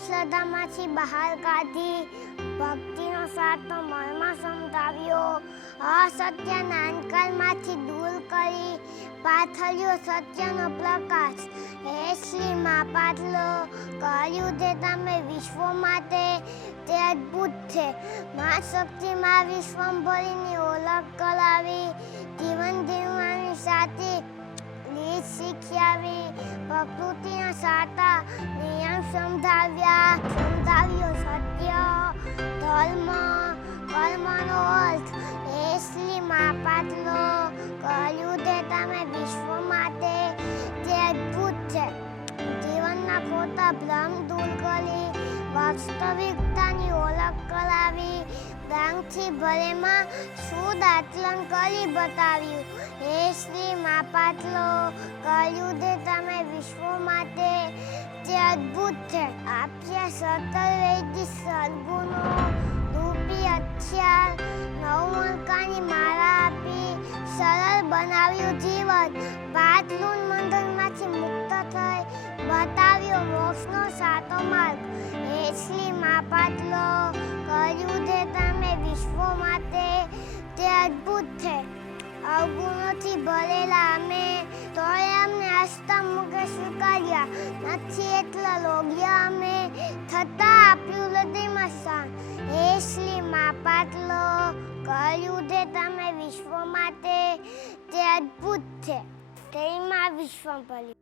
અંધશ્રદ્ધામાંથી બહાર કાઢી ભક્તિનો સાચો મર્મ સમજાવ્યો. અસત્યના અંધકારમાંથી દૂર કરી પાથર્યો સત્યનો પ્રકાશ. હે શ્રી મા પાટલો, કર્યું તે તમે વિશ્વ માટે તે અદ્ભુત છે. મા શક્તિમાં વિશ્વંભરીની ઓળખ કરાવી, જીવન જીવવાની સાચી રીત શીખવાડી, પ્રકૃતિના સાચા નિયમ સમજાવ્યો સત્ય ધર્મ કર્મનો અર્થ. હે શ્રી મા પાટલો, કર્યું તે તમે વિશ્વ માટે તે અદ્ભુત છે. જીવનના ખોટા ભ્રમ દૂર કરી વાસ્તવિકતાની ઓળખ કરાવી, પ્રાણથી ભરેમાં શુદ્ધ આચરણ કરી બતાવ્યું. હે શ્રી મા પાટલો, કર્યું તે તમે વિશ્વ માટે તે અદ્ભુત છે. આપ્યા સતર્વૈદિક સદગુણો રૂપી હથિયાર, નવમણકાની માળા આપી સરળ બનાવ્યું જીવન. પાટલુન બંધનમાંથી મુક્ત થઈ બતાવ્યો મોક્ષનો સાચો માર્ગ. હે શ્રી મા પાટલો, કર્યું તે તમે વિશ્વ માટે તે અદ્ભુત છે. અવગુણોથી ભરેલા અમે તોય અમને હસતા મુખે સ્વીકાર્યા નથી, એટલા લોભિયા અમે થતા આપ્યું હૃદયમાં સ્થાન. હે શ્રી મા પાટલો, કર્યું તે તમે વિશ્વ માટે તે અદ્ભુત છે. તેમાં વિશ્વંભરી.